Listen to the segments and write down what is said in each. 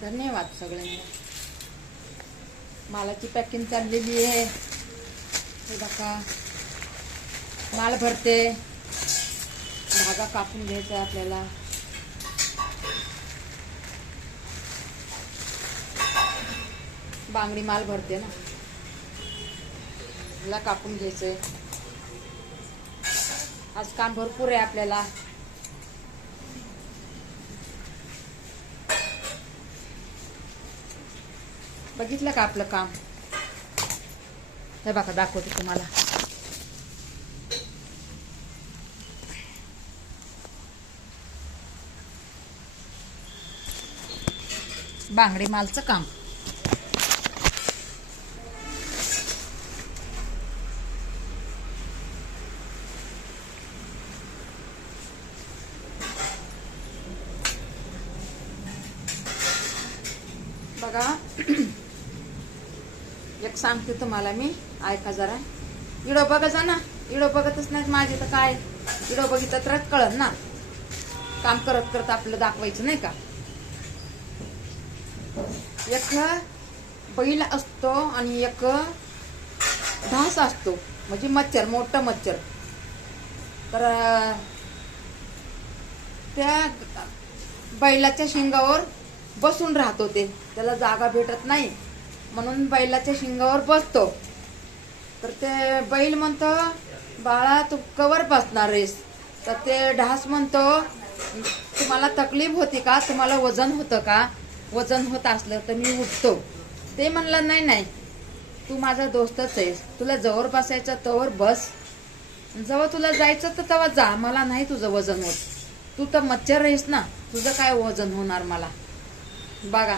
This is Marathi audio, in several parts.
धन्यवाद सगळ्यांना. मालाची पॅकिंग चाललेली आहे. हे बघा माल भरते. धागा कापून घ्यायचा आपल्याला. बांगडी माल भरते ना, मला कापून घ्यायचंय. आज काम भरपूर आहे आपल्याला. बघितलं का आपलं काम? हे बघा दाखवते तुम्हाला. बांगडी मालचं काम. बघा एक सांगते तुम्हाला मी, ऐका जरा. व्हिडिओ बघायचा ना. व्हिडिओ बघतच नाही माझे तर काय. व्हिडिओ बघितलं तर कळत ना. काम करत करत आपलं दाखवायचं नाही का. एक बैल असतो आणि एक ढास असतो, म्हणजे मच्छर, मोठं मच्छर. तर त्या बैलाच्या शिंगावर बसून राहतो. त्याला जागा भेटत नाही म्हणून बैलाच्या शिंगावर बसतो. तर ते बैल म्हणतो, बाळा तू कवर बसणार आहेस? तर ते ढास म्हणतो, तुम्हाला तकलीफ होती का? तुम्हाला वजन होतं का? वजन होत असलं तर मी उठतो. ते म्हणलं नाही नाही, तू माझा दोस्तच आहेस. तुला जवळ बसायचं तवर बस, जेव्हा तुला जायचं तर तेव्हा जा. मला नाही तुझं वजन होत. तू तर मच्छर आहेस ना, तुझं काय वजन होणार मला. बघा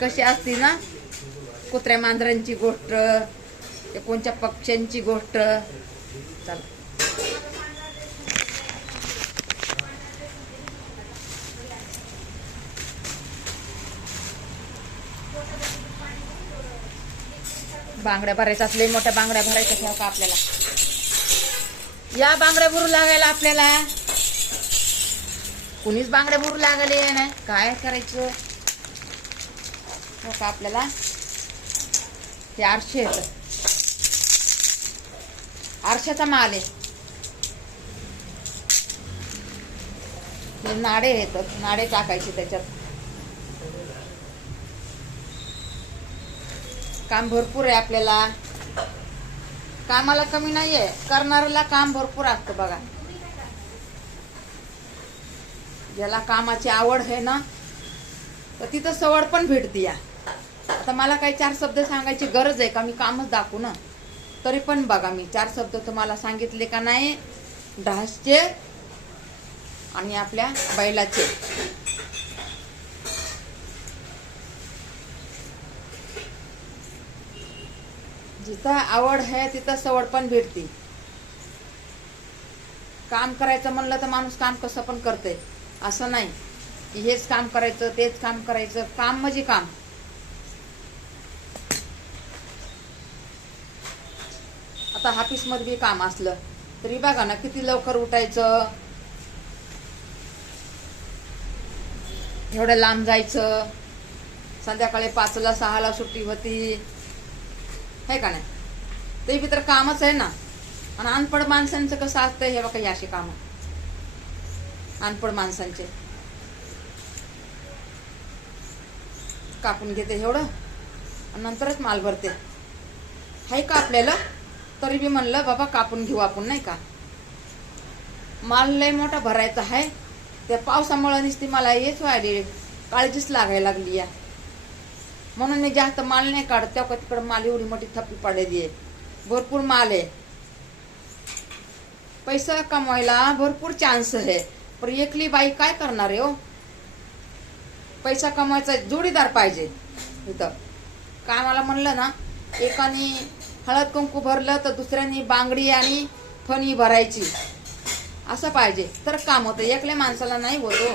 कशी असती ना कुत्र्या मांजरांची गोष्ट, कोणत्या पक्ष्यांची गोष्ट. चला बांगड्या भरायच्या असले, मोठ्या बांगड्या भरायच्या ठेवा का आपल्याला. या बांगड्या भरू लागायला आपल्याला. कुणीच बांगड्या भरू लागले नाही, काय करायचं का आपल्याला. हे आरशे आहेत, आरशाचा माल आहे. हे नाडे येतात, नाडे टाकायचे त्याच्यात. काम भरपूर आहे आपल्याला. कामाला कमी नाहीये, करणाऱ्याला काम भरपूर असतं. बघा ज्याला कामाची आवड आहे ना, तर तिथं सवड पण भेटते. या आता मला काही 4 शब्द सांगायची गरज आहे का? मी कामच दाखवू ना. तरी पण बघा मी 4 शब्द तुम्हाला सांगितले का नाही. ढासचे आणि आपल्या बैलाचे. जिथं आवड आहे तिथं सवड पण भेटते. काम करायचं म्हणलं तर माणूस काम कसं पण करते. असं नाही की हेच काम करायचं तेच काम करायचं. काम म्हणजे काम. आता ऑफिस मध्ये बी काम असलं तरी बघा ना किती लवकर उठायचं, एवढं लांब जायचं. संध्याकाळी 5ला 6ला सुट्टी होती, है का नाही. ते बी तर कामच आहे ना. आणि अनपढ माणसांचं कसं असतंय हे बघा. हे अशी काम अनपढ माणसांचे. कापून घेते एवढं आणि नंतरच माल भरते. हाय का आपल्याला. तरी बी म्हणलं बाबा कापून घेऊ आपण, नाही का. माल लय मोठा भरायचा आहे. त्या पावसामुळे नुसती मला हेच व्हायली, काळजीच लागायला लागली. या म्हणून मी जास्त माल नाही काढत. तेव्हा तिकडे माल एवढी मोठी थप्पी पडलेली आहे. भरपूर माल आहे. पैसा कमवायला भरपूर चान्स आहे. पण एकली बाई काय करणार आहे हो. पैसा कमवायचा जोडीदार पाहिजे. इथं कामाला म्हणलं ना, एकाने हळद कुंकू भरलं तर दुसऱ्यानी बांगडी आणि फणी भरायची. असं पाहिजे तर काम होतं. एकल्या माणसाला नाही होतो.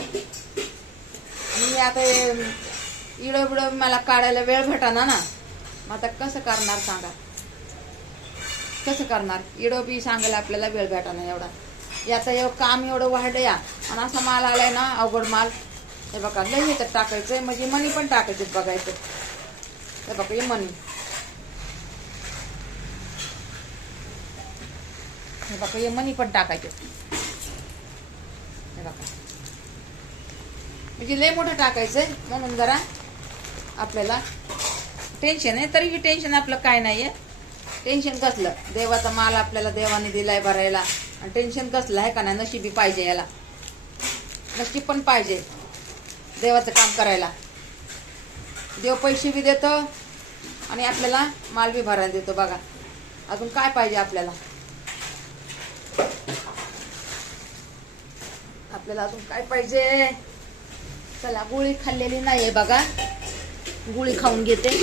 मी आता इडं बिडं मला काढायला वेळ भेटाना ना. मग आता कसं करणार सांगा. कसं करणार. इडं बी सांगायला आपल्याला वेळ भेटाना एवढा. याचं काम एवढं वाढलं या. आणि असा माल आलाय ना, अवघड माल. हे बघा लई ह्याच्यात टाकायचंय, म्हणजे मनी पण टाकायचे बघायचं. हे बघा हे मनी, हे बघा हे मनी पण टाकायचे. हे बघा म्हणजे लई मोठं टाकायचंय, म्हणून जरा आपल्याला टेन्शन आहे. तरीही टेन्शन आपलं काय नाहीये. टेन्शन कसलं, देवाचा माल आपल्याला देवाने दिलाय भरायला, आणि टेन्शन कसलं आहे का नाही. नशिबी पाहिजे, याला नशीब पण पाहिजे देवाचं काम करायला. देव पैसे बी देतो आणि आपल्याला माल बी भरायला देतो. बघा अजून काय पाहिजे आपल्याला, आपल्याला अजून काय पाहिजे. चला गोळी खाल्लेली नाहीये बघा, गोळी खाऊन घेते.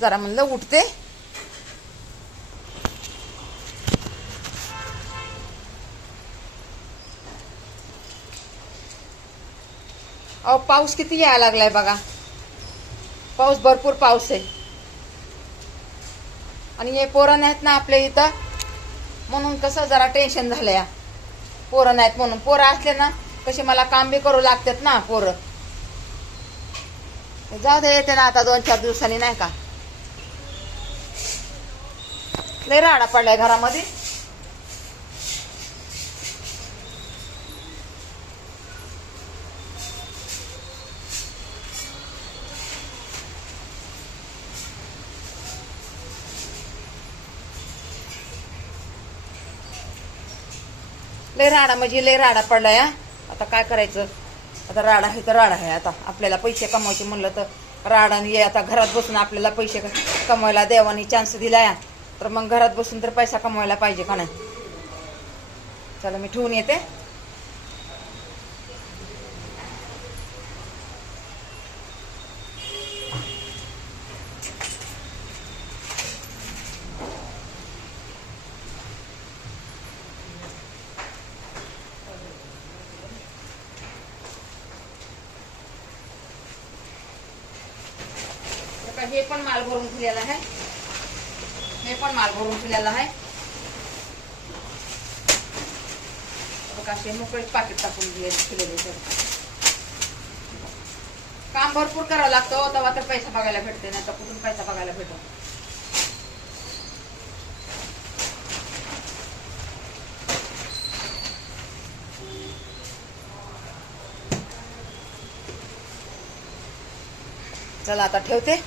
जरा म्हणलं उठते. अहो पाऊस किती यायला लागलाय बघा, पाऊस भरपूर पाऊस आहे. आणि हे पोरं नाहीत ना आपल्या इथं, म्हणून कसं जरा टेन्शन झालंय. पोरं नाहीत म्हणून, पोरं असले ना कसे मला काम बी करू लागतात ना पोरं. जाऊ दे, येते ना आता 2-4 दिवसांनी नाही का. लय राडा पडलाय घरामध्ये. लय राडा म्हणजे लय राडा पडलाय. आता काय करायचं, आता राडा आहे तर राडा आहे. आता आपल्याला पैसे कमवायचे म्हणलं तर राडा नाही. आता घरात बसून आपल्याला पैसे कमवायला देवानी चान्स दिलाय, तर मग घरात बसून तर पैसा कमवायला पाहिजे का नाही. चला मी ठेवून येते. हे पण माल भरून ठेवलेला आहे, हे पण माल भरून ठेवलेला आहे. बघा असे मोकळे पाकिट टाकून ठेवलेले. काम भरपूर करावं लागतं, तेव्हा तर पैसा बघायला भेटते, नाही तर कुठून पैसा बघायला भेटतो. चला आता ठेवते.